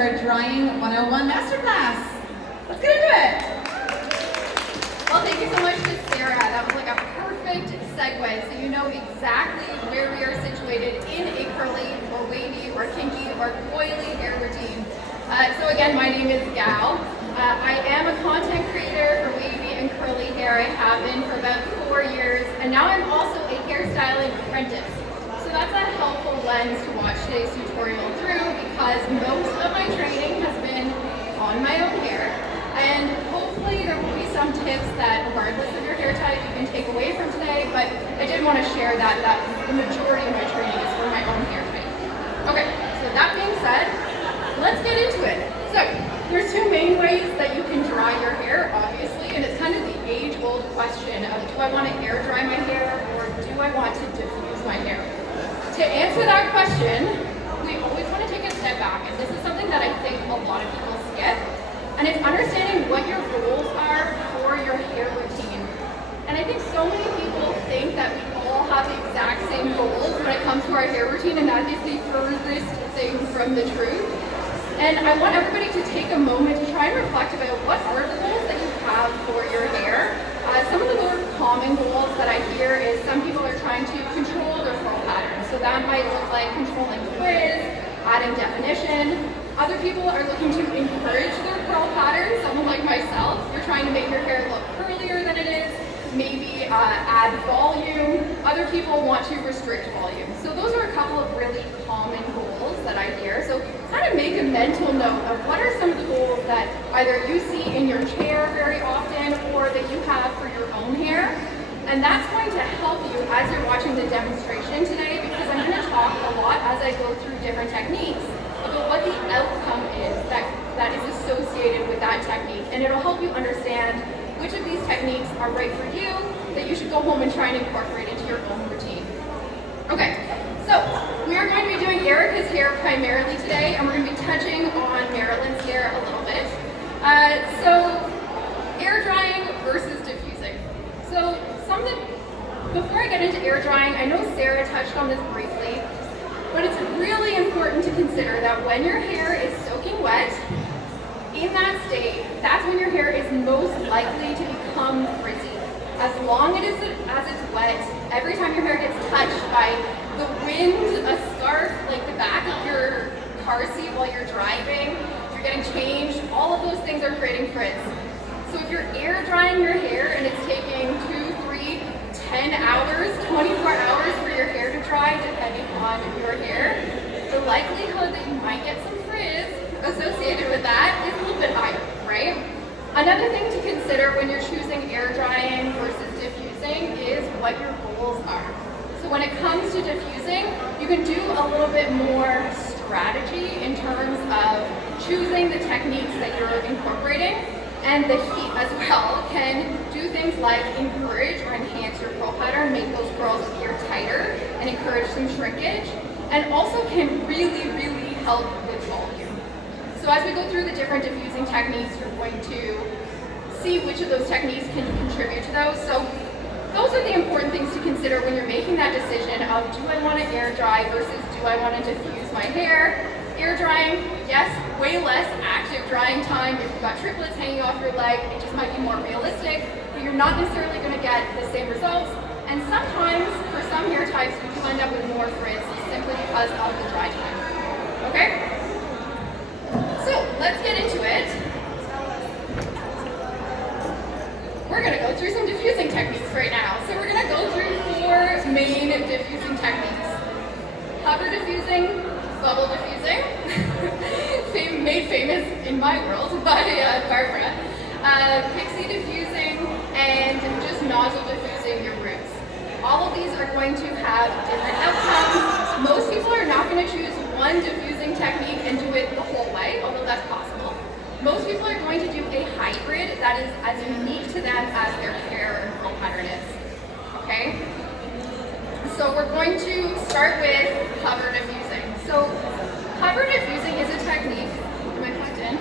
Our Drying 101 Masterclass. Let's get into it. Well, thank you so much to Sarah. That was like a perfect segue, so you know exactly where we are situated in a curly or wavy or kinky or coily hair routine. So again, my name is Gal. I am a content creator for wavy and curly hair. I have been for about 4 years, and now I'm also a hairstyling apprentice. So that's a helpful lens to watch today's tutorial through because most of my training has been on my own hair. And hopefully there will be some tips that, regardless of your hair type, you can take away from today, but I did want to share that the majority of my training is for my own hair type. Okay, so that being said, let's get into it. So there's two main ways that you can dry your hair, obviously, and it's kind of the age-old question of do I want to air dry my hair or do I want to diffuse my hair? To answer that question, we always want to take a step back, and this is something that I think a lot of people skip, and it's understanding what your goals are for your hair routine. And I think so many people think that we all have the exact same goals when it comes to our hair routine, and that is the furthest thing from the truth. And I want everybody to take a moment to try and reflect about what are the goals that you have for your hair. Some of the more common goals that I hear is some people are trying to control their curl pattern. So that might look like controlling frizz, adding definition. Other people are looking to encourage their curl pattern. Someone like myself, you're trying to make your hair look curlier than it is, maybe add volume. Other people want to restrict volume. So those are a couple of really common goals that I hear. So kind of make a mental note of what are some of the goals that either you see in your chair very often or that you have for your own hair. And that's going to help you as you're watching the demonstration today, because I'm going to talk a lot as I go through different techniques about what the outcome is that is associated with that technique. And it'll help you understand which of these techniques are right for you that you should go home and try and incorporate into your own routine. Okay, so we are going to be doing Erica's hair primarily today, and we're going to be touching on Marilyn's hair a little bit. So air drying versus diffusing. So before I get into air drying, I know Sarah touched on this briefly, but it's really important to consider that when your hair is soaking wet, in that state, that's when your hair is most likely to become frizzy. As long as it's wet, every time your hair gets touched by the wind, a scarf, like the back of your car seat while you're driving, you're getting changed, all of those things are creating frizz. So if you're air drying your hair and it's taking 2, 3, 10 hours, 24 hours for your hair to dry, depending on your hair, the likelihood that you might get some frizz associated with that is a little bit higher, right? Another thing to consider when you're choosing air drying versus diffusing is what your goals are. So when it comes to diffusing, you can do a little bit more strategy in terms of choosing the techniques that you're incorporating, and the heat as well can do things like encourage or enhance your curl pattern, make those curls appear tighter, and encourage some shrinkage, and also can really, really help with volume. So as we go through the different diffusing techniques, you're going to see which of those techniques can contribute to those. So those are the important things to consider when you're making that decision of do I want to air dry versus do I want to diffuse my hair. Air drying, yes, way less active drying time. If you've got triplets hanging off your leg, it just might be more realistic, but you're not necessarily going to get the same results. And sometimes, for some hair types, you do end up with more frizz simply because of the dry time. Okay? So let's get into it. We're going to go through some diffusing techniques right now. So we're going to go through 4 main diffusing techniques. Hover diffusing, bubble diffusing, made famous in my world by Barbara, pixie diffusing, and just nozzle diffusing your roots. All of these are going to have different outcomes. Most people are not going to choose one diffusing technique and do it the whole way, although that's possible. Most people are going to do a hybrid that is as unique to them as their hair and curl pattern is. Okay? So we're going to start with hover diffusing. So hover diffusing is a technique. Am I plugged in?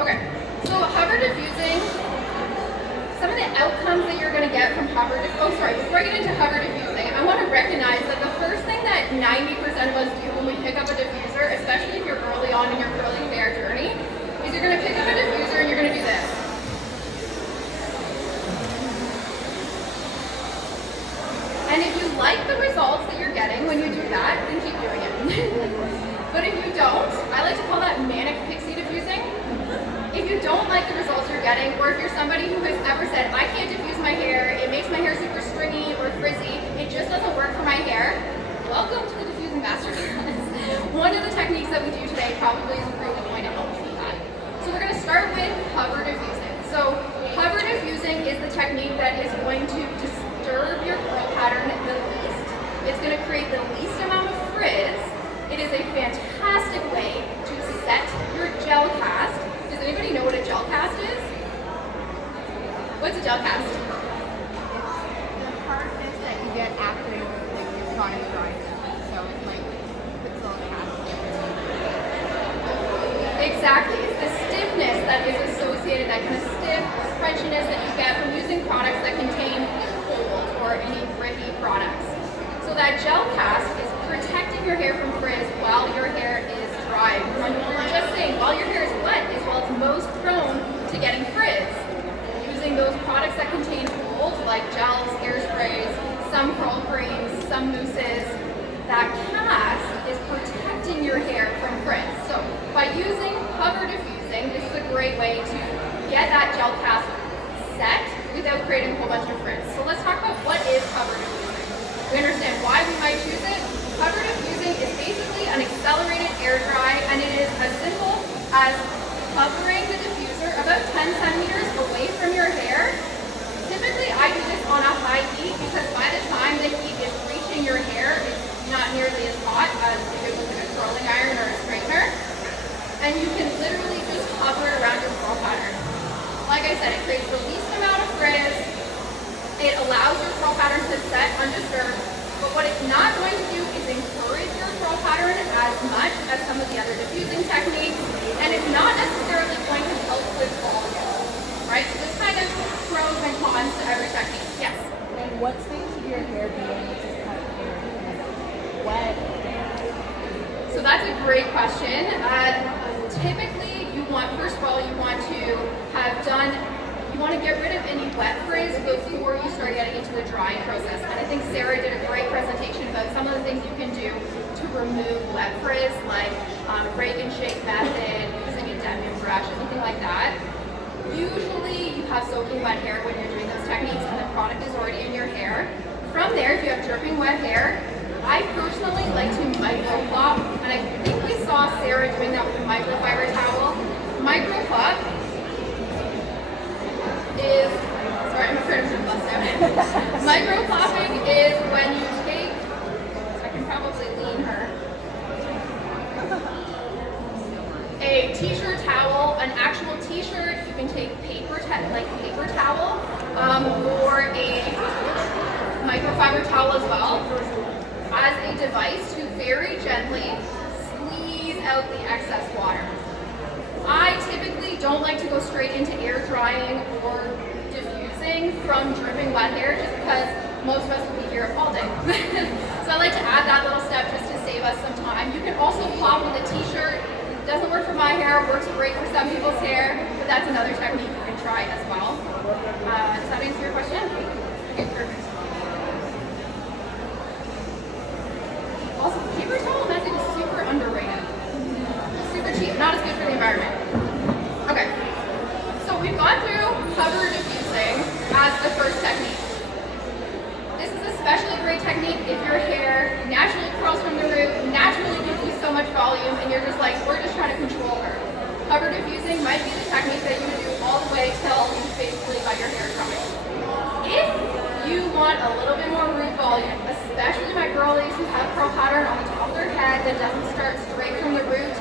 Okay. So hover diffusing, some of the outcomes that you're going to get from hover diffusing. Oh, sorry. Before I get into hover diffusing, I want to recognize that the first thing that 90% of us do when we pick up a diffuser, especially if you're early on in your curly hair journey, is you're going to pick up a diffuser and you're going to do this. And if you like the results that you're getting when you do that, then keep doing it. But if you don't, I like to call that manic pixie diffusing. If you don't like the results you're getting, or if you're somebody who has ever said, I can't diffuse my hair, it makes my hair super stringy or frizzy, it just doesn't work for my hair, welcome to the Diffusing Masterclass. One of the techniques that we do today probably is really going to help you with that. So we're going to start with hover diffusing. So hover diffusing is the technique that is going to disturb your curl pattern the least. It's going to create the least amount of frizz. It is a fantastic way to set your gel cast. Does anybody know what a gel cast is? What's a gel cast? It's the hardness that you get after your product dries. So it's like puts a little cast. Exactly. It's the stiffness that is associated, that kind of stiff crunchiness that you get from using products that contain gold or any gritty products. So that gel cast is protecting your hair from frizz while your hair is dry. Remember, we were just saying, while your hair is wet is while it's most prone to getting frizz. Using those products that contain gold, like gels, hairsprays, some curl creams, some mousses, that cast is protecting your hair from frizz. So by using hover diffusing, this is a great way to get that gel cast set without creating a whole bunch of frizz. So let's talk about what is hover diffusing. We understand why we might choose it. Hover diffusing is basically an accelerated air dry, and it is as simple as hovering the diffuser about 10 centimeters away from your hair. Typically, I do this on a high heat because by the time the heat is reaching your hair, it's not nearly as hot as if it was like a curling iron or a straightener. And you can literally just hover it around your curl pattern. Like I said, it creates the least amount of frizz. It allows your curl pattern to set undisturbed. But what it's not going to do is encourage your curl pattern as much as some of the other diffusing techniques, and it's not necessarily going to help with volume, right? So this kind of pros and cons to every technique. Yes? And what stage should your hair be when it's just kind of wet? So that's a great question. Typically, you want, first of all, you want to get rid of any wet frizz before you start getting into the drying process. And I think Sarah did a great presentation about some of the things you can do to remove wet frizz, like rake and shake method, using a demi brush, anything like that. Usually you have soaking wet hair when you're doing those techniques and the product is already in your hair. From there, if you have dripping wet hair, I personally like to micro-plop, and I think we saw Sarah doing that with a microfiber towel. Micro-plop is, sorry, I'm afraid I'm going to bust out. Micro-plopping is when you take, I can probably lean her, a t-shirt towel, an actual t-shirt, you can take paper towel, or a microfiber towel as well, as a device to very gently squeeze out the excess water. I typically don't like to go straight into air drying or diffusing from dripping wet hair just because most of us will be here all day. So I like to add that little step just to save us some time. You can also plop with a t-shirt. It doesn't work for my hair, works great for some people's hair, but that's another technique you can try as well. Does that answer your question? Okay, perfect. Also, paper towel method is super underrated. Super cheap, not as good for the environment. Okay, so we've gone through hover diffusing as the first technique. This is especially a great technique if your hair naturally curls from the root, naturally gives you so much volume, and you're just like, we're just trying to control her. Hover diffusing might be the technique that you would do all the way till you basically got your hair dry. If you want a little bit more root volume, especially my girlies who have curl pattern on the top of their head that doesn't start straight from the root,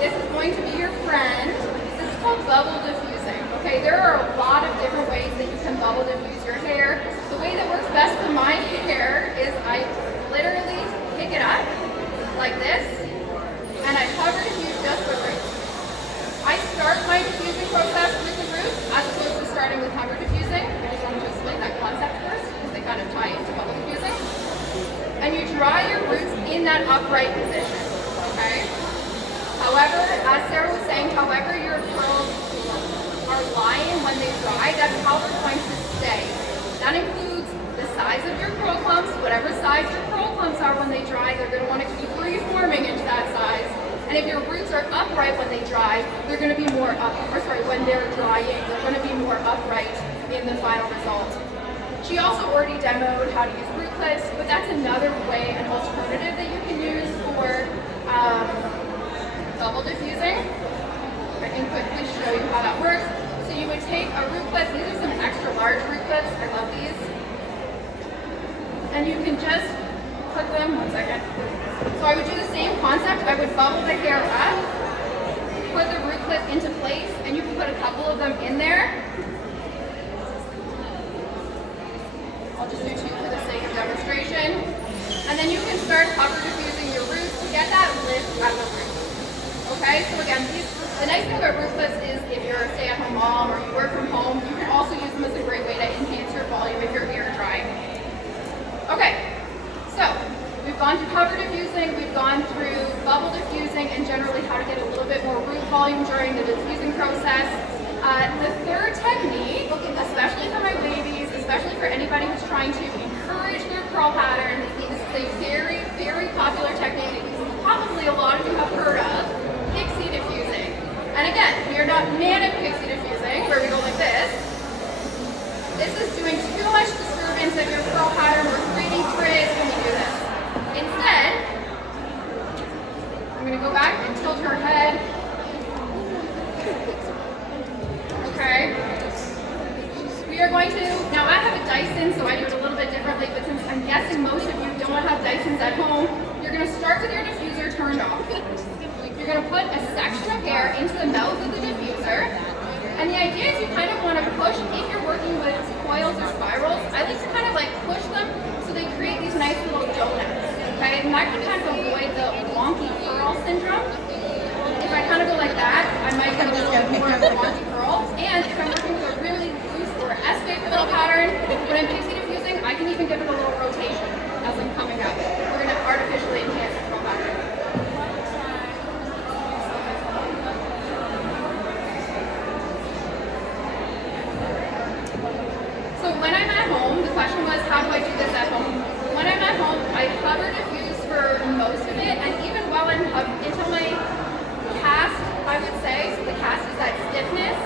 this is going to be your friend. This is called bubble diffusing. Okay, there are a lot of different ways that you can bubble diffuse your hair. The way that works best for my hair is I literally pick it up like this, and I hover diffuse just the roots. I start my diffusing process with the roots as opposed to starting with hover diffusing. I just wanted to explain that concept first because they kind of tie into bubble diffusing. that upright position, okay? However, as Sarah was saying, however your curls are lying when they dry, that's how they're going to stay. That includes the size of your curl clumps. Whatever size your curl clumps are when they dry, they're going to want to keep reforming into that size. And if your roots are upright when they dry, they're going to be more when they're drying, they're going to be more upright in the final result. She also already demoed how to use root clips, but that's another way, an alternative that you can use for double diffusing. I can quickly show you how that works. So you would take a root clip, these are some extra large root clips, I love these. And you can just put them, one second. So I would do the same concept, I would bubble the hair up, put the root clip into place, and you can put a couple of them in there. I'll just do two for the sake of demonstration. And then you can start cover diffusing your roots to get that lift at the root. Okay, so again, the nice thing about root clips is if you're a stay-at-home mom or you work from home, you can also use them as a great way to enhance your volume if you're air drying. Okay, so we've gone through cover diffusing, we've gone through bubble diffusing, and generally how to get a little bit more root volume during the diffusing process. The third technique, especially for my babies, especially for anybody who's trying to encourage their curl pattern, this is a very, very popular technique that probably a lot of you have heard of, pixie diffusing. And again, we are not manic pixie diffusing, where we go like this. This is doing too much disturbance of your curl pattern. We're creating frizz when we do this. Instead, I'm going to go back and tilt her head. Okay. We are going to, now I have a Dyson, so I do it a little bit differently, but since I'm guessing most of you don't have Dysons at home, you're going to start with your diffuser turned off. You're going to put a section of hair into the mouth of the diffuser, and the idea is you kind of want to push, if you're working with coils or spirals, I like to kind of like push them so they create these nice little donuts, okay? And that can kind of avoid the wonky curl syndrome. If I kind of go like that, I might get a little bit more of a wonky curl. And if I'm working with a really loose or S-shaped curl pattern, when I'm pixie diffusing, I can even give it a little rotation as I'm coming up. We're going to artificially enhance the curl pattern. So when I'm at home, the question was, how do I do this at home? When I'm at home, I hover diffuse for most of it, and even while I'm until my cast, I would say, so the cast is that stiffness,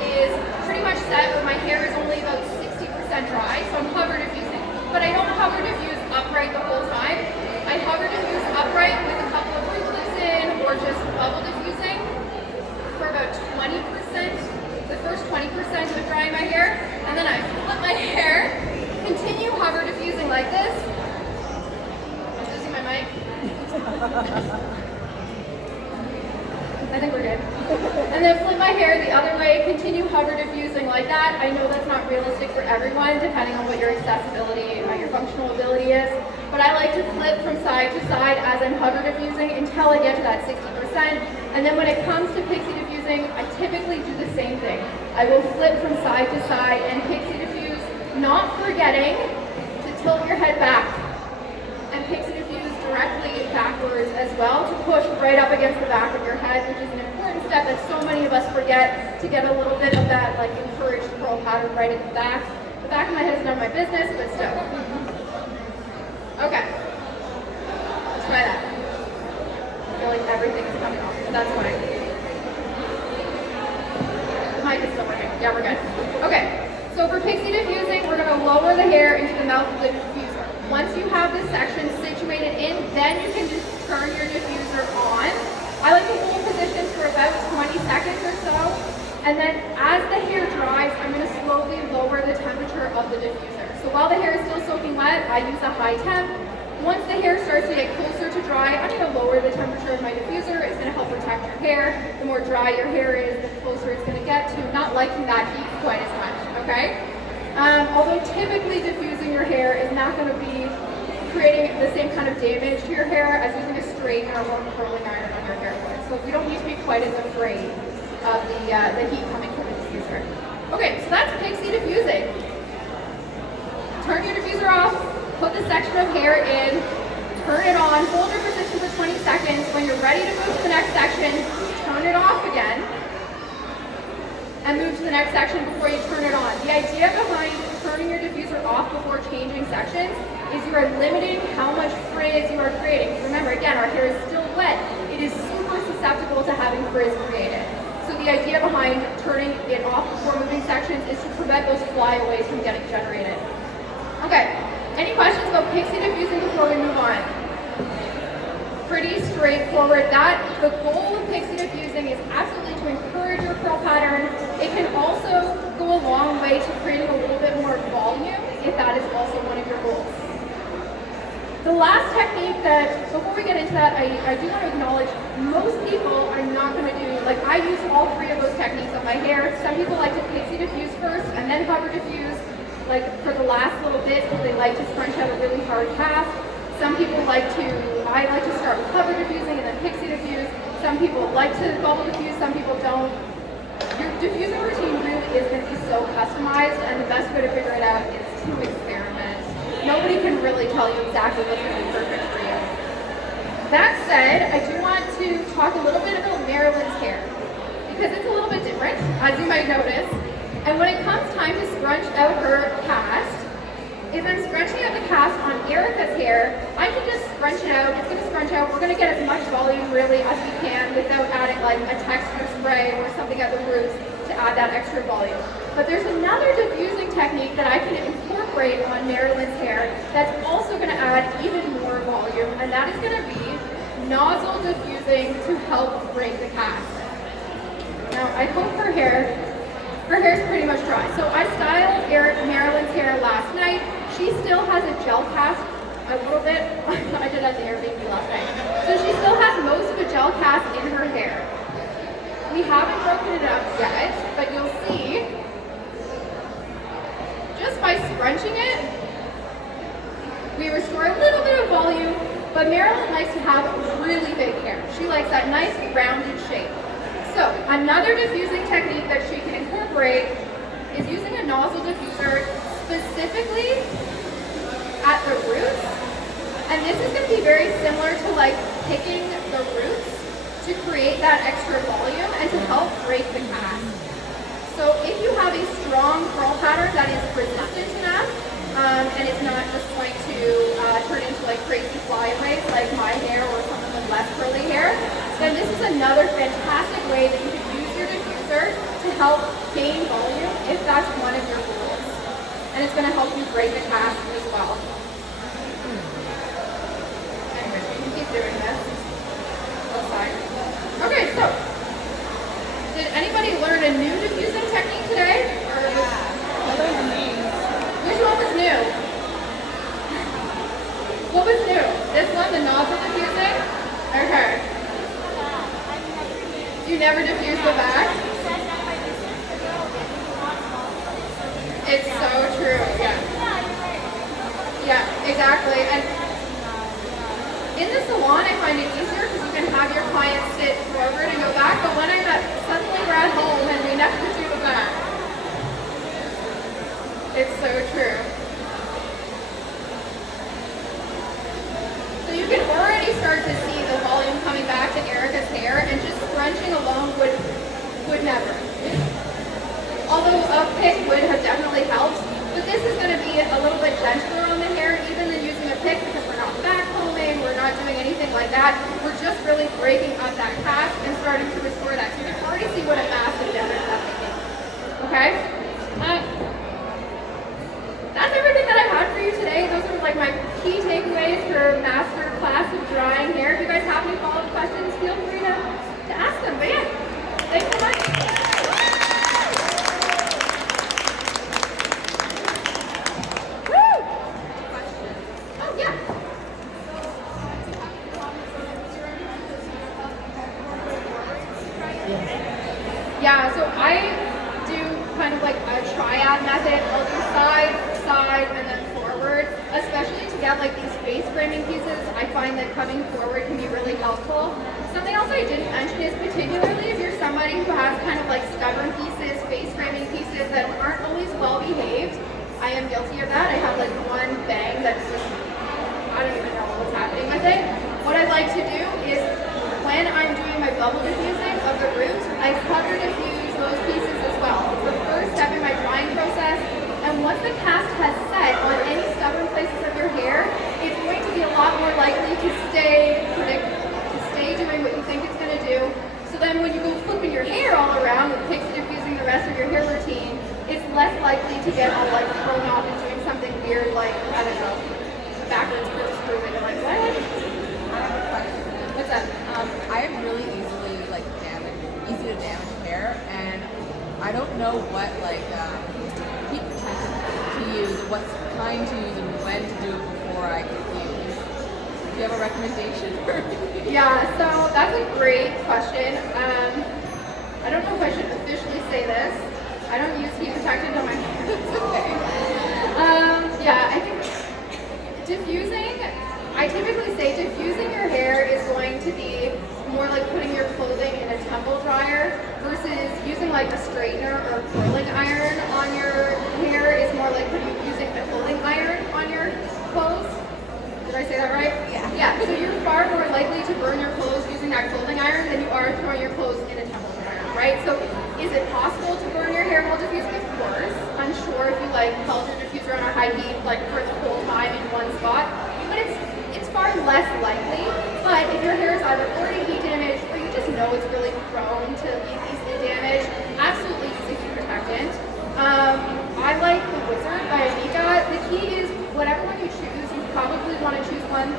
is pretty much set, but my hair is only about 60% dry, so I'm hover diffusing. But I don't hover diffuse upright the whole time. I hover diffuse upright with a couple of root clips in, or just bubble diffusing for about 20%, the first 20% of drying my hair, and then I flip my hair, continue hover diffusing like this. I'm losing my mic. I think we're good. And then flip my hair the other way, continue hover diffusing like that. I know that's not realistic for everyone, depending on what your accessibility and your functional ability is. But I like to flip from side to side as I'm hover diffusing until I get to that 60%. And then when it comes to pixie diffusing, I typically do the same thing. I will flip from side to side and pixie diffuse, not forgetting to tilt your head back. And pixie diffuse directly backwards as well to push right up against the back of your head, which is an important step that so many of us forget, to get a little bit of that like encouraged curl pattern right at the back. The back of my head is none of my business, but still. Okay. Let's try that. I feel like everything is coming off, but that's fine. The mic is still working. Yeah, we're good. Okay. So for pixie diffusing, we're going to lower the hair into the mouth of the diffuser. Once you have this section situated in, then you can just turn your diffuser on. I like to hold positions for about 20 seconds or so. And then as the hair dries, I'm going to slowly lower the temperature of the diffuser. So while the hair is still soaking wet, I use a high temp. Once the hair starts to get closer to dry, I'm going to lower the temperature of my diffuser. It's going to help protect your hair. The more dry your hair is, the closer it's going to get to not liking that heat quite as much, okay? Although typically diffusing your hair is not going to be creating the same kind of damage to your hair as using a straight or more curling iron on your hair cord. So we don't need to be quite as afraid of the heat coming from the diffuser. Okay, so that's pixie diffusing. Turn your diffuser off, put the section of hair in, turn it on, hold your position for 20 seconds. When you're ready to move to the next section, turn it off again, and move to the next section before you turn it on. The idea behind turning your diffuser off before changing sections is you are limiting how much frizz you are creating. Remember, again, our hair is still wet. It is super susceptible to having frizz created. So the idea behind turning it off before moving sections is to prevent those flyaways from getting generated. Okay, any questions about pixie diffusing before we move on? Pretty straightforward. The goal of pixie diffusing is absolutely to encourage your curl pattern. It can also go a long way to creating a little bit more volume if that is also one of your goals. The last technique that, before we get into that, I do want to acknowledge most people are not going to do, like I use all three of those techniques on my hair. Some people like to pixie diffuse first and then hover diffuse, like for the last little bit because they like to scrunch out a really hard cast. Some people I like to start with hover diffusing and then pixie diffuse. Some people like to bubble diffuse, some people don't. Your diffusing routine really is going to be so customized, and the best way to figure it out is to experiment. Nobody can really tell you exactly what's going to be perfect for you. That said, I do want to talk a little bit about Marilyn's hair, because it's a little bit different, as you might notice. And when it comes time to scrunch out her cast, if I'm scrunching out the cast on Erica's hair, I can just scrunch it out. It's going to scrunch out. We're going to get as much volume really as we can without adding like a texture spray or something at the roots to add that extra volume. But there's another diffusing technique that I can incorporate on Marilyn's hair that's also going to add even more volume, and that is going to be nozzle diffusing to help break the cast. Now, I hope her hair's pretty much dry. So I styled Marilyn's hair last night. She still has a gel cast a little bit. I did that to Airbnb last night. So she still has most of a gel cast in her hair. We haven't broken it up yet, but you'll see, just by scrunching it, we restore a little bit of volume, but Marilyn likes to have really big hair. She likes that nice rounded shape. So another diffusing technique that she can incorporate is using a nozzle diffuser specifically at the roots. And this is going to be very similar to like picking the roots to create that extra volume and to help break the cast. So if you have a strong curl pattern that is resistant enough, and it's not just going to turn into like crazy flyaways like my hair or someone with less curly hair, then this is another fantastic way that you can use your diffuser to help gain volume if that's one of your goals. And it's going to help you break the cast as well. Anyway, you can keep doing this. Outside. Okay, so did anybody learn a new diffusing technique today? Or I learned the names. which one was new? What was new? This one, the nozzle diffusing? Okay. You never diffuse the back? It's so true, yeah. Yeah, exactly. And in the salon, I find it easier because you can have your clients sit forward and go back, but when suddenly we're at home and we never do the back. It's so true. So you can already start to see the volume coming back to Erica's hair, and just scrunching alone would never. Although a pick would have definitely helped, but this is going to be a little bit gentler on the hair even than using a pick, because we're not back combing, we're not doing anything like that. We're just really breaking up that cast and starting to restore that. So you can already see what a massive difference that's making. Okay? That's everything that I had for you today. Those are like my key takeaways for master class of drying hair. If you guys have any follow-up questions, feel free to ask them. But yeah, thanks so much. Yeah, so I do kind of like a triad method. I'll do side, side, and then forward, especially to get like these face framing pieces. I find that coming forward can be really helpful. Something else I didn't mention is particularly if you're somebody who has kind of like stubborn pieces, face framing pieces that aren't always well behaved. I am guilty of that. I have like one bang that's just, I don't even know what's happening with know what heat protectant to use, what kind to use, and when to do it before I diffuse. Do you have a recommendation for me? Yeah, so that's a great question. I don't know if I should officially say this. I don't use heat protectant on my hair. It's okay. Yeah, I think diffusing, I typically say diffusing your hair is going to be more like putting your clothing in a tumble dryer versus using like a straightener or curling iron on your hair is more like using a clothing iron on your clothes. Did I say that right? Yeah. Yeah, so you're far more likely to burn your clothes using that clothing iron than you are throwing your clothes in a tumble dryer, right? So is it possible to burn your hair while diffusing? Of course. I'm sure if you held your diffuser on a high heat for the whole time in one spot, but it's far less likely. But if your hair is either already heat damaged or you just know it's really prone to being easily damaged, absolutely use a heat protectant. I like the Wizard by Amika. The key is whatever one you choose, you probably want to choose one.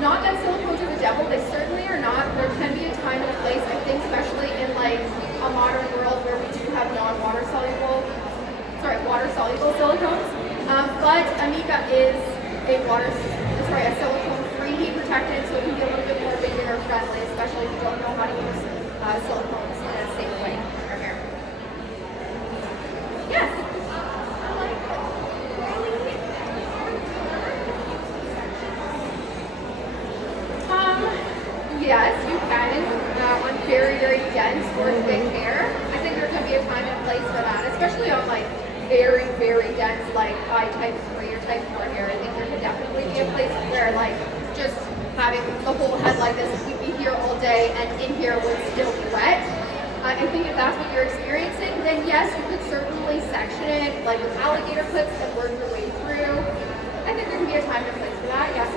Not that silicones are the devil, they certainly are not. There can be a time and a place, I think, especially in a modern world where we do have water soluble silicones. But Amika is a silicone-free heat protectant, so it can be a little bit more beginner friendly, especially if you don't know how to use silicones in a safe way in your hair. Yes. Yes, you can. On very, very dense or thick hair, I think there can be a time and a place for that, especially on very, very dense, high type 3 or type 4 hair. I think there can definitely be a place where just having the whole head like this, we'd be here all day and in here would still be wet. I think if that's what you're experiencing, then yes, you could certainly section it with alligator clips and work your way through. I think there can be a time and a place for that, yes.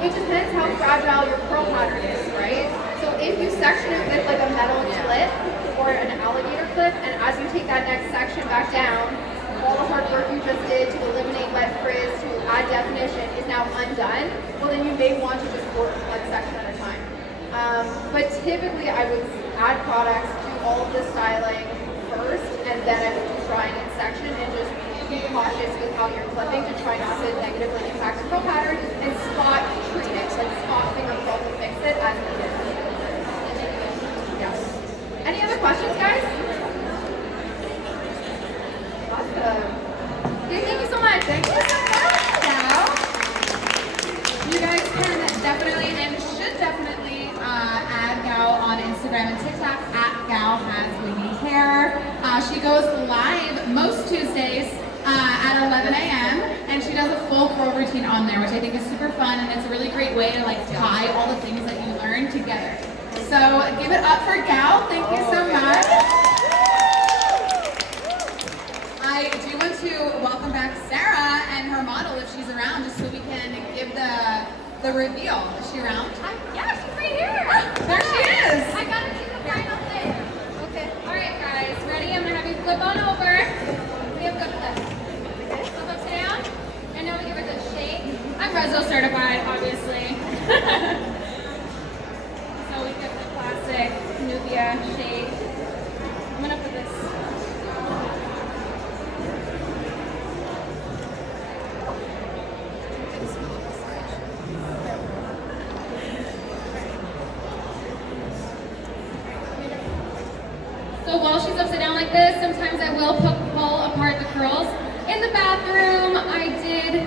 It depends how fragile your curl pattern is, right? So if you section it with a metal clip or an alligator clip, and as you take that next section back down, all the hard work you just did to eliminate wet frizz, to add definition is now undone, well then you may want to just work one section at a time. But typically I would add products to all of the styling first, and then I would do drying and section, and just be cautious with how you're clipping to try not to negatively impact the curl pattern, and spot treat it, spot finger curl to fix it as needed. Yes. Any other questions, guys? Awesome. Okay, thank you so much. Thank you so much. Now, you guys can definitely and should definitely add Gal on Instagram and TikTok at Gal Has Wavy Hair. She goes live most Tuesdays at 11 a.m. and she does a full curl routine on there, which I think is super fun, and it's a really great way to tie all the things that you learn together. So give it up for Gal. Thank you so much. I do want to welcome back Sarah and her model if she's around, just so we can give the reveal. Is she around? Yeah, she's right here. There she is. I got to do the final thing. Okay. All right, guys. Ready? I'm going to have you flip on over. We have good flip. Flip upside down. And now we give it a shake. I'm Rezo certified, obviously. So we get the classic Nubia shake. I'm going to put this. So while she's upside down like this, sometimes I will pull apart the curls. In the bathroom, I did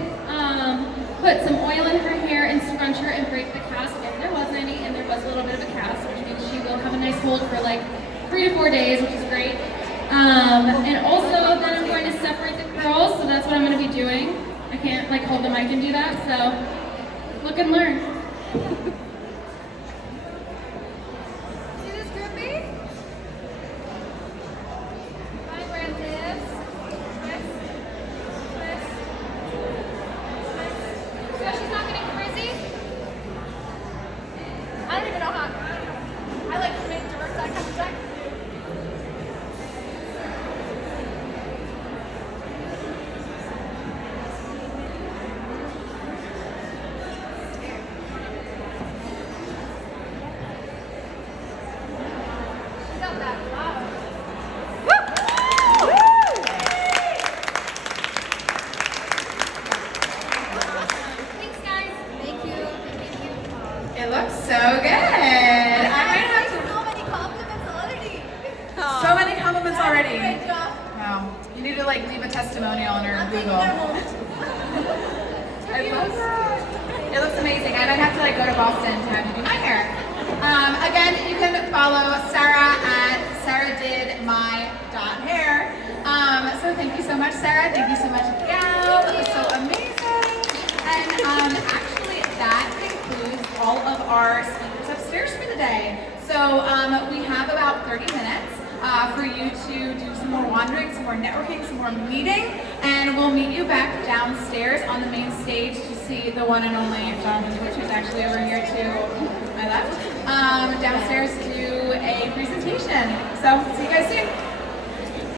put some oil in her hair and scrunch her and break the cast. If there wasn't any, and there was a little bit of a cast, which means she will have a nice hold for 3 to 4 days, which is great. And also, then I'm going to separate the curls, so that's what I'm going to be doing. I can't hold the mic and do that, so look and learn. See this groupie? Find relatives. Twist. Twist. Twist. So she's not getting frizzy? I don't even know how. I like to make direct eye contact. It looks amazing. I might have to like go to Boston to have you do my hair. Again, you can follow Sarah at sarah.did.my.hair. So thank you so much, Sarah. Thank you so much, Gal. That was so amazing. And actually, that concludes all of our speakers upstairs for the day. So we have about 30 minutes for you to do some more wandering, some more networking, some more meeting, and we'll meet you back downstairs on the main stage to see the one and only Jonathan Twitch, who's actually over here to my left, downstairs to do a presentation. So see you guys soon.